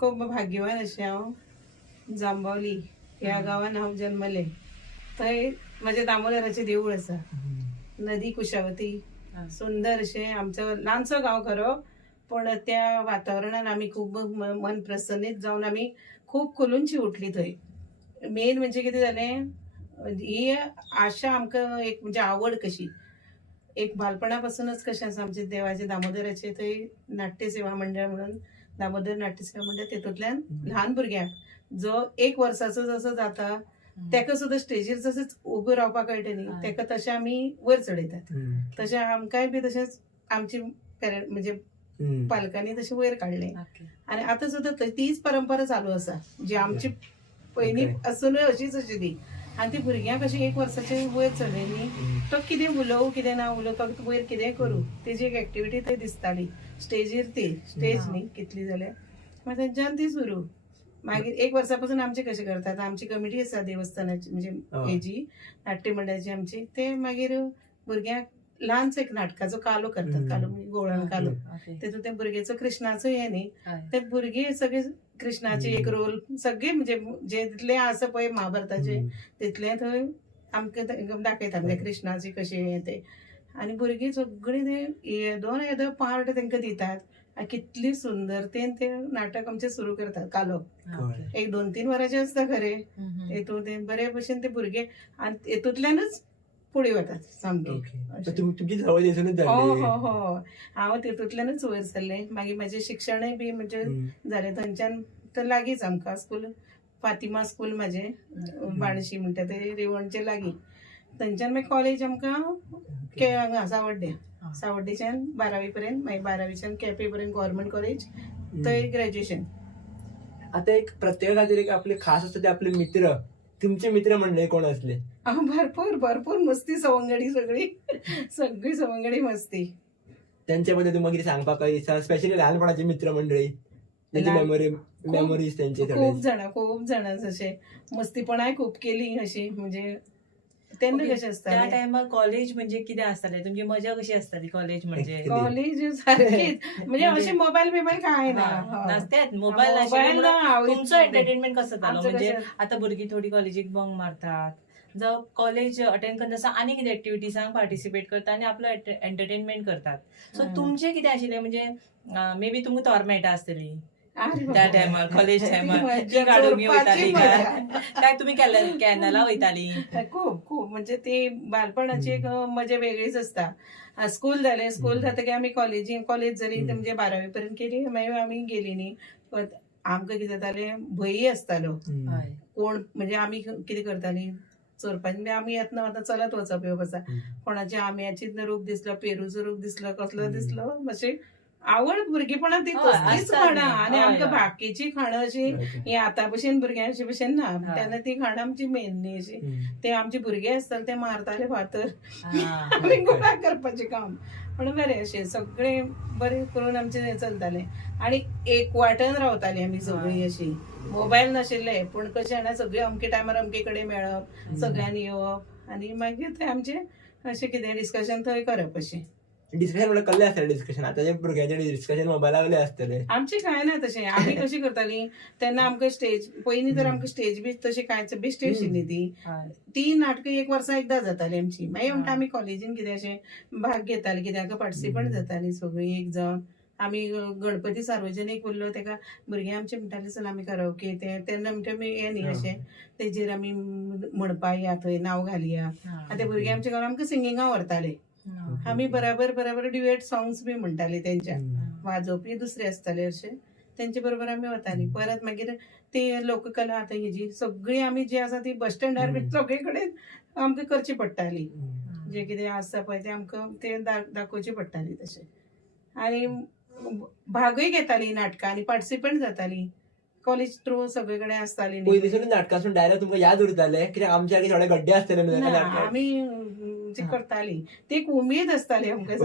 खूब भाग्यवान अशें हांव जांबावली ह्या गांवांत हांव जल्मलें. थंय म्हजें दामोदराचें देवूळ आसा. नदी कुशावती सुंदर अशें आमचो ल्हानसो गांव खरो, पण त्या वातावरणान आमी खूब मन प्रसन्नीत जावन आमी खूब खुलूनशी उठली थंय. मेन म्हणजे कितें जालें, ही आशा आमकां एक म्हणजे आवड कशी एक बालपणा पासूनच कशें आसा आमचे देवाचे दामोदराचे थंय नाट्य सेवा मंडळ म्हणून दामोदर नाट्य सेवा मंडळ तेतूंतल्यान ल्हान भुरग्यांक जो 1 वर्साचो जसो जाता तेका सुद्दां स्टेजीर जशें उबो रावपाक कळटा न्ही, तेका तशें आमी वयर चडयतात. तशें आमकांय बी तशेंच आमची पेरंट म्हणजे पालकांनी तशें वयर काडलें. आनी आतां सुद्दां तीच परंपरा चालू आसा जी आमची पयलीं आसुनूय अशीच आशिल्ली. आनी ती भुरग्यांक अशी 1 वर्साचे वयर चडयली. तो कितें उलोवं कितें ना उलोवं तो वयर कितेंय करूं तेजी एक एक्टिविटी थंय दिसताली. स्टेजीर ती स्टेज न्ही कितली जाल्यार मागीर थंयच्यान ती सुरू. मागीर 1 वर्सा पासून आमचे कशें करतात, आमची कमिटी आसा देवस्थानाची म्हणजे हेजी नाट्य मंडळाची आमची, ते मागीर भुरग्यांक ल्हानसो एक नाटकाचो कालो करतात. कालो म्हणजे गोवळण कालो. तेतून ते भुरगेचो कृष्णाचो हे न्ही, ते भुरगे सगळे कृष्णाचे एक रोल सगळे म्हणजे जे तितले आसा पळय महाभारताचे तितले थंय आमकां दाखयता म्हणजे कृष्णाचे कशे हे ते. आनी भुरगीं सगळीं ते येदोन येदो पार्ट तांकां दितात. आनी कितली सुंदरतेन ते नाटक आमचे सुरू करतात कालो. एक 2-3 वरांचे आसता खरे. हेतून ते बरे भशेन ते भुरगे आनी हेतूंतल्यानच फुडें वतात सामके. तुमची सवय दिसूनच हो जाल्ली. हो हो हांव तितूंतल्यानच वयर सरलें. मागीर म्हजें शिक्षणय बी म्हणजे जालें थंयच्यान तर लागींच आमकां स्कूल फातिमा स्कूल म्हजें बाणशी म्हणटा ते रेवणचे लागीं. थंयच्यान मागीर कॉलेज आमकां हांगा सावड्डेच्यान 12वी पर्यंत, मागीर 12वीच्यान केपें पर्यंत गव्हर्मेंट कॉलेज, थंय ग्रॅज्युएशन. आता एक प्रत्येका खातीर एक आपले खास असता ते आपले मित्र. तुमचे मित्र मंडळी कोण असले? भरपूर भरपूर मस्ती सवंगडी सगळी सवंगडी मस्ती. त्यांच्याबद्दल तुम्हाला किती सांगपाक काही स्पेशली लहानपणाचे मित्र मंडळी त्यांची मेमरीज त्यांचे खूप जण अशे मस्तीपणाय खूप केली अशी. म्हणजे तेन्ना कशें आसता त्या टायमार कॉलेज म्हणजे कितें आसतालें, तुमची मजा कशी आसताली कॉलेज म्हणजे? कॉलेज सारखीच म्हणजे अशें मोबायल बिबायल काय ना नासतेच मोबाईल तुमचो एंटरटेनमेंट कसो जालो? म्हणजे आता भुरगीं थोडी कॉलेजीक बंक मारतात, जावं कॉलेज अटेंड करता आसतना आनी कितें एक्टिविटीजांक पार्टिसिपेट करता आनी आपलो एंटरटेनमेंट करतात. सो तुमचें कितें आशिल्लें म्हणजे मे बी तुमकां तोर मेळटा आसतली त्या टायमार कॉलेज टायमार ती काडून वयताली काय तुमी कॅनला वयताली? खूप म्हणजे ती बालपणाची एक मजा वेगळीच असता. स्कूल जातकीर आमी कॉलेज जाली म्हणजे 12वी पर्यंत केली. मागीर आमी गेली न्ही, आमकां कितें जातालें भंय आसतालो. कोण म्हणजे आमी कितें करतालीं चोरपाची आमी येतना आतां चलत वचप येवप आसा. कोणाचे आंब्याची रूप दिसलो, पेरूचो रूप दिसलो, कसलो दिसलो मातशें आवड भुरगेपणांत ती कसलीच खाणां. आनी आमकां बाकीची खाणां अशी ही आतां भशेन भुरग्यांची भशेन ना. तेन्ना ती खाणां आमची मेन न्ही अशी. ते आमचे भुरगे आसताले ते मारताले फातर आमी गोळा करपाचें काम. पण बरें अशें सगळें बरें करून आमचें चलतालें. आनी एक वाटन रावतालीं आमी सगळीं अशीं. मोबायल नाशिल्ले पूण कशें जाणा सगळीं अमके टायमार अमके कडेन मेळप, सगळ्यांनी येवप आनी मागीर थंय आमचें अशें कितें डिस्कशन थंय करप अशें. डिस्कशन म्हणल्यार कसलें आसतलें डिस्कशन? आतांच्या भुरग्यांचे डिस्कशन मोबायला वयलें आसतलें. आमचें कांय ना तशें. आमी कशीं करतालीं तेन्ना आमकां स्टेज पयलीं तर आमकां स्टेज बी तशी कांयच बेश्टी आशिल्ली ती नाटकां 1 वर्सा एकदां जाताली आमची. मागीर म्हणटा आमी कॉलेजीन कितें अशें भाग घेतालीं, कित्याक पार्टिसिपंट जातालीं सगळीं एक जावन. आमी गणपती सार्वजनीक उरलो तेका भुरगे आमचे म्हणटाले चल आमी कराओके तेन्ना म्हणटा आमी हें न्ही अशें तेजेर आमी म्हणपा या थंय नांव घालया. आनी ते भुरगे आमचे घरा आमकां सिंगिंगा व्हरताले. आमी बराबर ड्युएट सॉंग्स बी म्हणटाली तेंच्या. वाजोवपी दुसरे आसताले अशें तेंचे बरोबर आमी वतालीं. परत मागीर ती लोककला आतां हेजी सगळी आमी जी आसा ती बस स्टँडार बी सगळे कडेन आमकां करची पडटाली. जे कितें आसता पळय ते आमकां ते दाखोवची पडटाली तशें. आनी भागूय घेतालीं नाटकां आनी पार्टिसिपंट जातालीं. कॉलेज थ्रू सगळे कडेन आसतालीं. पयलींसून नाटकासून डायरेक्ट तुमकां याद उरताले कित्याक आमच्या थोडे गड्डे आसतले न्हू. आमी करतालीं ती एक उमेद आसताली आमकां.